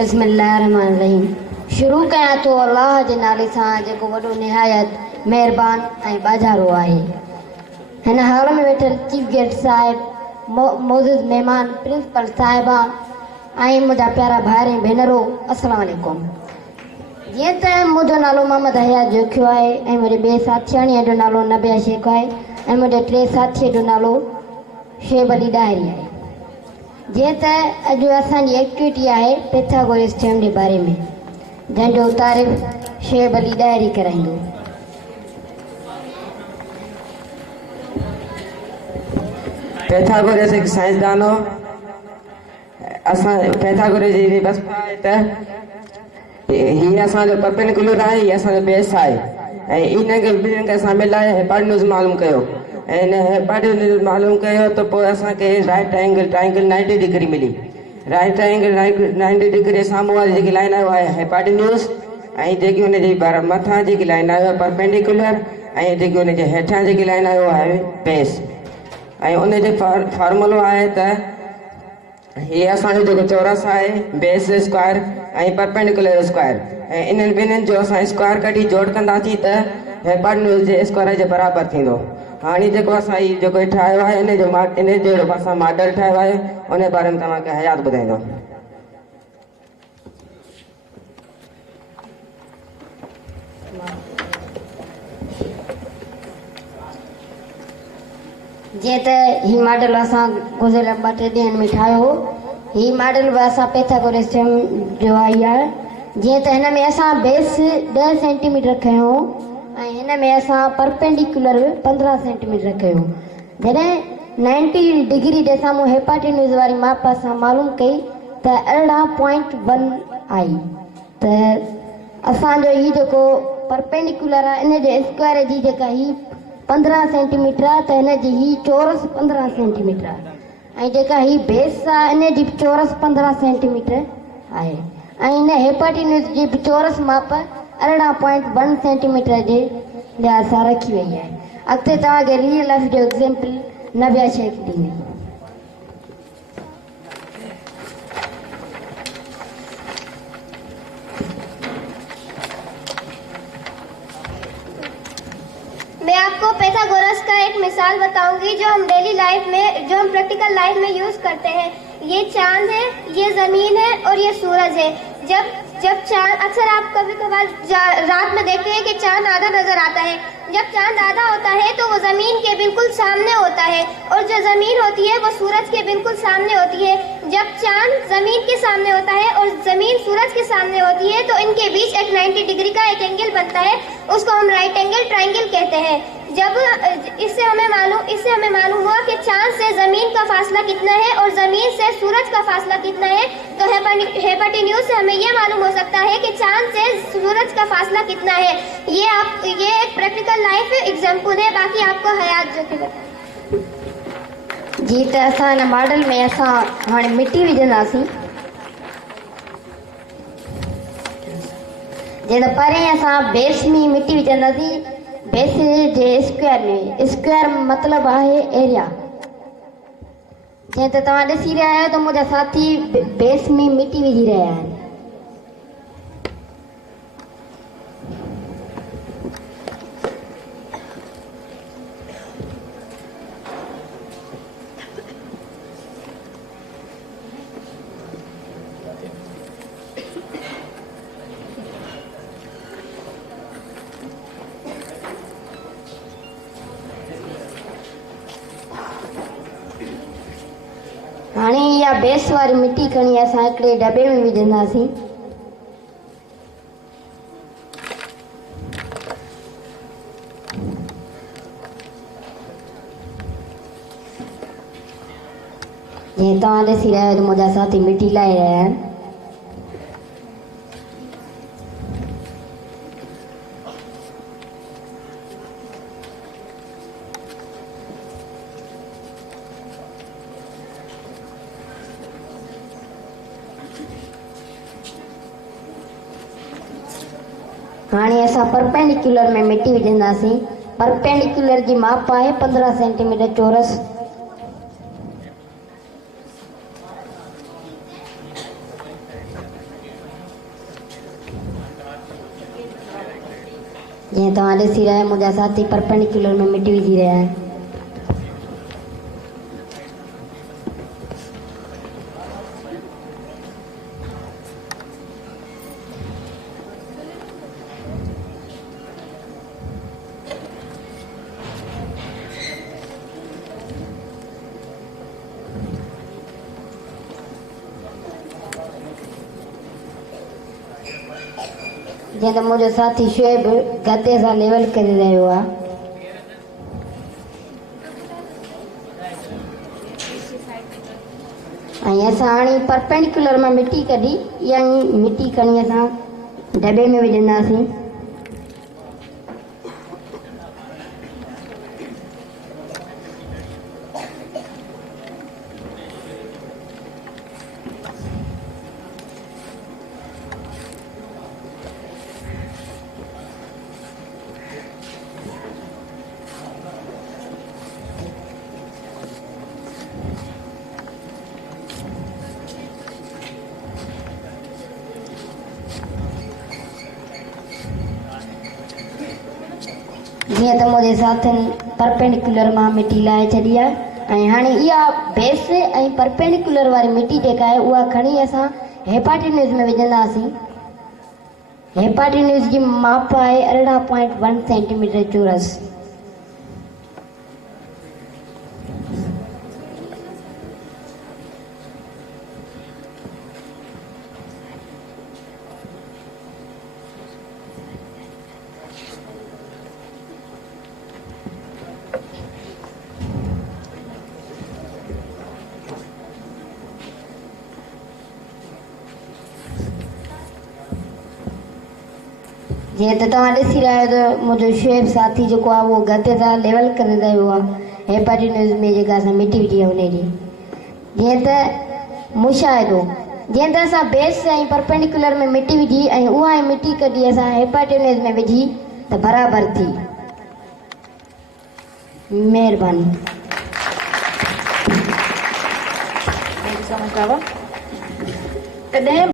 बिस्मिल्लाहिर्रहमानिर्रहीम। शुरू कयां तो अल्लाह जे नाले सां जेको वॾो निहायत महिरबान ऐं बाज़ारो आहे। हिन हॉल में वेठल चीफ गेस्ट साहिब, मौजूद महिमान, प्रिंसिपल साहिबा ऐं मुंहिंजा प्यारा भाइर ऐं भेनरो, अस्सलाम वालेकुम। जीअं त मुंहिंजो नालो मोहम्मद हयात जोखियो आहे ऐं मुंहिंजे ॿिए साथियाणीअ जो नालो नबिया शेख आहे ऐं मुंहिंजे टे साथीअ जो नालो शेब अली डायरी आहे। जीअं त अॼु असांजी एक्टिविटी आहे पैथागोरस थ्योरम जे बारे में, जंहिंजो तारीफ़ शेब अली डायरी कराईंदो। पैथागोरस एक साइंसदान हो। असां पैथागोरस जी बस आहे त हीअ असांजो परपेंडिकुलर आहे, हीअ असांजो बेस आहे ऐं इनखे ॿिन्हिनि खे असां मिलाए हेपाटन्यूज़ मालूम कयो ऐं हिन हेपाटन्यूज़ मालूम कयो त पोइ असांखे राइट ट्रायंगल 90 डिग्री मिली। राइट ट्रायंगल 90 डिग्री साम्हूं वारी जेकी लाइन आहे उहा आहे हेपाटन्यूज़ ऐं जेकी हुनजी मथां जेकी लाइन आहे उहा परपेंडिकुलर ऐं जेकी हुनजे हेठां जेकी लाइन आहे उहा आहे बेस। ऐं उनजो फॉर्मूलो आहे त हीअ असांजो जेको चौरस आहे बेस स्क्वायर ऐं परपेंडिकुलर स्क्वायर ऐं इन्हनि ॿिन्हिनि जो असां स्क्वायर कढी जोड़ कंदासीं त हेपाटन्यूज़ जे स्क्वायर जे बराबरि थींदो। हाणे जेको असां हीउ जेको ठाहियो आहे इन जो असां मॉडल ठाहियो आहे उन बारे में तव्हांखे हयात ॿुधाईंदो। जीअं त हीउ मॉडल असां गुज़िरियल 2-3 ॾींहंनि में ठाहियो हो। हीउ मॉडल बि असां पैथागोरस थ्योरम जो आई आहे। जीअं त हिन में असां बेस 10 सेंटीमीटर खयो ऐं हिन में असां परपेंडिकुलर 15 सेंटीमीटर खयो। जॾहिं 90 डिग्री जे साम्हूं हेपाटन्यूज़ वारी माप असां मालूम कई त 18.1 आई। त असांजो हीउ जेको परपेंडिकुलर आहे इन जे स्क्वायर जी जेका हीउ 15 सेंटीमीटर आहे त हिन जी ही चौरस 15 सेंटीमीटर आहे ऐं जेका ही बेस आहे इन जी चौरस 15 सेंटीमीटर आहे ऐं इन हेपाटन्यूज़ जी चौरस माप 18.1 सेंटीमीटर जे लिहाज़ सां रखी वई आहे। अॻिते तव्हांखे रियल लाइफ जो एग्ज़ाम्पल नबिया शेख ॾींदी। मैं आपको पैथागोरस का एक मिसाल बताऊंगी जो हम डेली लाइफ में, जो हम प्रैक्टिकल लाइफ में यूज करते हैं। ये चांद है, ये जमीन है और ये सूरज है। जब चांद, अक्सर आप कभी कभार रात में देखते हैं कि चांद आधा नजर आता है। जब चांद आधा होता है तो वो जमीन के बिल्कुल सामने होता है और जो जमीन होती है वो सूरज के बिल्कुल सामने होती है। जब चांद जमीन के सामने होता है और जमीन सूरज के सामने होती है तो इनके बीच एक 90 डिग्री का एक एंगल बनता है, उसको हम राइट एंगल ट्रायंगल कहते हैं। जब इससे हमें मालूम हुआ कि चांद से जमीन का फासला कितना है और जमीन से सूरज का फासला कितना है, तो हेपाटन्यूज़ से हमें ये मालूम हो सकता है कि चांद से सूरज का फासला कितना है। ये एक प्रैक्टिकल लाइफ एग्जांपल है। बाकी आपको हयात जो थी जी। त असां हिन मॉडल में असां हाणे मिटी विझंदासीं। जीअं त पहिरें असां बेस में मिटी विझंदासीं। बेस जे स्क्वायर में, स्क्वायर मतिलबु आहे एरिया। जीअं त तव्हां ॾिसी रहिया आहियो त मुंहिंजा साथी बेस में मिटी विझी रहिया आहिनि। हाणे इहा बेस वारी मिटी खणी असां हिकिड़े दॿे में विझंदासीं। जीअं तव्हां ॾिसी रहिया आहियो त मुंहिंजा साथी मिटी लाहे रहिया आहिनि। हाणे असां परपेंडिकुलर में मिटी विझंदासीं। परपेंडिकुलर की माप है 15 सेंटीमीटर चौरस। जीअं तव्हां ॾिसी रहिया आहियो मुंहिंजा साथी परपेंडिकुलर में मिटी विझी रहिया आहिनि। जीअं त मुंहिंजो साथी शुएब गते सां लेवल करे रहियो आहे। ऐं असां हाणे परपेंडिकुलर मां मिटी कढी इहा ई मिटी खणी असां दॿे में विझंदासीं। जीअं त मुंहिंजे साथियुनि परपेंडिकुलर मां मिटी लाहे छॾी आहे ऐं हाणे इहा बेस ऐं परपेंडिकुलर वारी मिटी जेका आहे उहा खणी असां हेपाटिन्यूज़ में विझंदासीं। हेपाटिन्यूज़ जी माप आहे 18.1 सेंटीमीटर चौरस। जीअं त तव्हां ॾिसी रहिया आहियो त मुंहिंजो शुएब साथी जेको आहे उहो गते सां लेवल करे रहियो आहे हेपाटिन्यूज़ में जेका असां मिटी विझी आहे उनजी। जीअं त मुशाहिदो, जीअं त असां बेस ऐं परपेंडिकुलर में मिटी विझी ऐं उहा ई मिटी कढी असां हेपाटिन्यूज़ में विझी त बराबरि थी। महिरबानी। तॾहिं